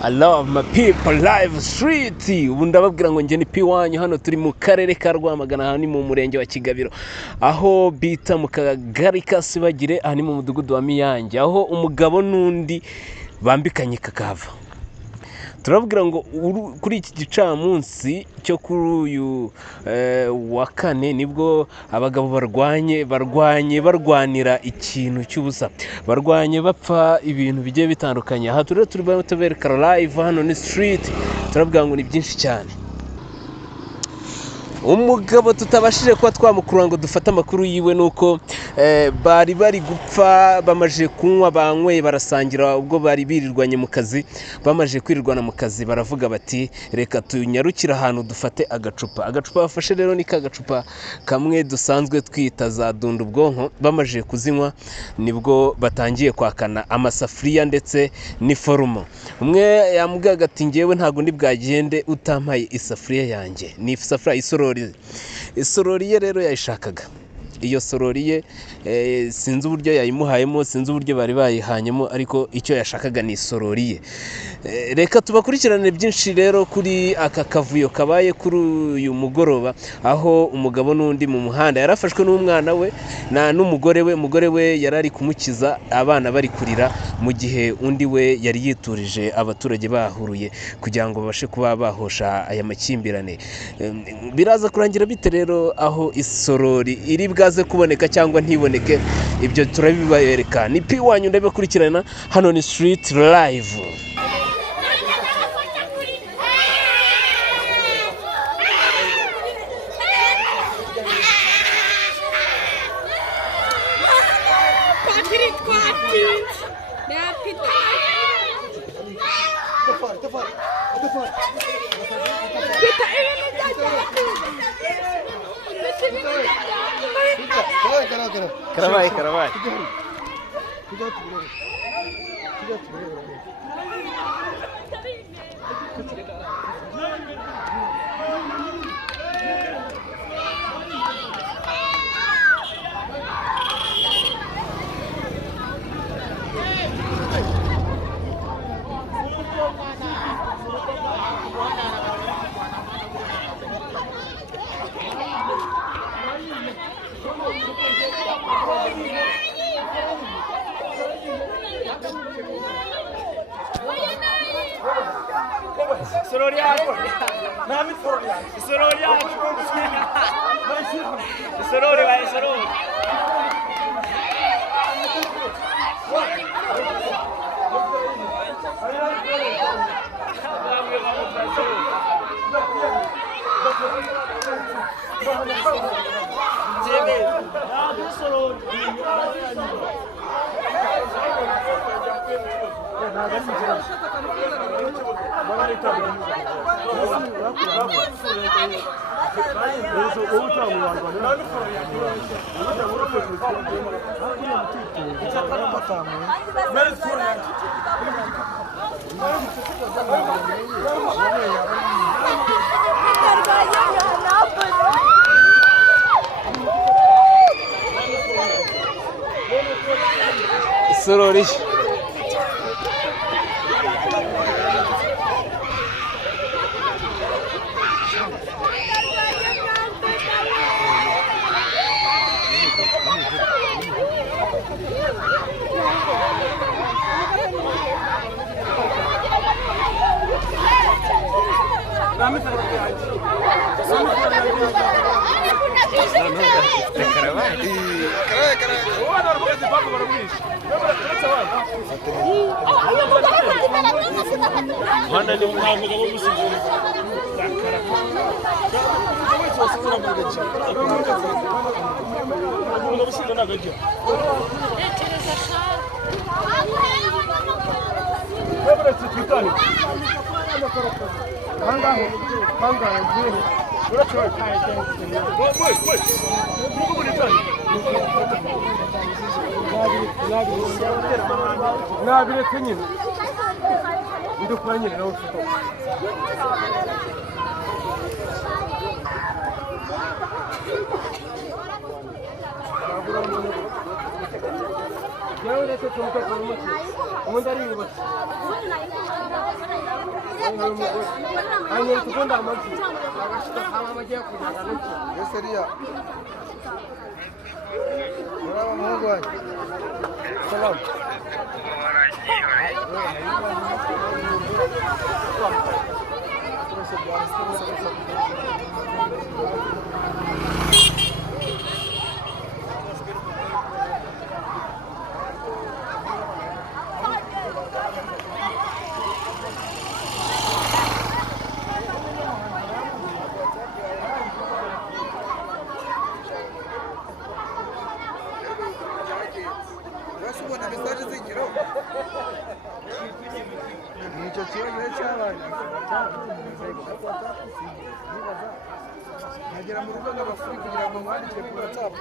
I love my people live street. Ubu ndababwira ngo nge ni P1 hano turi mu karere ka Rwamagana, hano ni mu murenge wa Kigabiro, aho bita mu kagari ka Sibagire, aha ni mu mudugudu wa Miyange, aho umugabo n'undi bambikanye kakava. Turabwira ngo kuri iki gicamunsi cyo kuri uyu wa kane nibwo abagabo barwanira ikintu cy'ubusa, barwanye bapfa ibintu bigiye bitandukanye. Aha turi tubereka live hano ni street, turabwira ngo ni byinshi cyane. Umugabo tutabashije kuba twamukurura ngo dufate amakuru yiwe nuko bari gupfa bamaje kunywa, banyweye barasangira ubwo bari birirwanye mu kazi. Bamaje kwirirwana mu kazi baravuga bati reka tunyarukira ahantu dufate agacupa bafashe rero ni kagacupa kamwe dusanzwe twita za dunda ubwonko. Bamaje kuzinywa nibwo batangiye kwakana amasafuriya ndetse n'iforumo. Umwe yamubwaga ati ngewe ntago ndi bwagende utampaye isafuriya yanjye, ni isafuriya isororiye rero yayishakaga. Iyo sororiye sinzi uburyo yayimuhayemo, sinzi uburyo bari bayihanyemo, ariko icyo yashakaga ni isororiye. Reka tubakurikirane byinshi rero kuri aka kavuyo kabaye kuri uyu mugoroba, aho umugabo n'undi mu muhanda yarafashwe n'umwana we n'umugore we yarari kumukiza, abana bari kurira, mu gihe undi we yari yiturije abaturage bahuruye kugira ngo babashe kuba bahosha aya makimbirane. Biraza kurangira bite rero aho isorori iri bwaze kuboneka cyangwa ntiboneke? Ibyo turabibereka. Ni P1 ndabikurikirana, hano ni street live. Каравай. Sorori Jangan lihat semua kamu. Kamu dari mana? hanyuma tukunda amagi agashika kama amagi yakujaga n'iki ese riya muraba muhungu wanjye salamu ubona mesaje zigiraho nicyo kibazo cy'abana nkagera mu rugo n'abafuri kugira ngo mwandikire kuri WhatsApp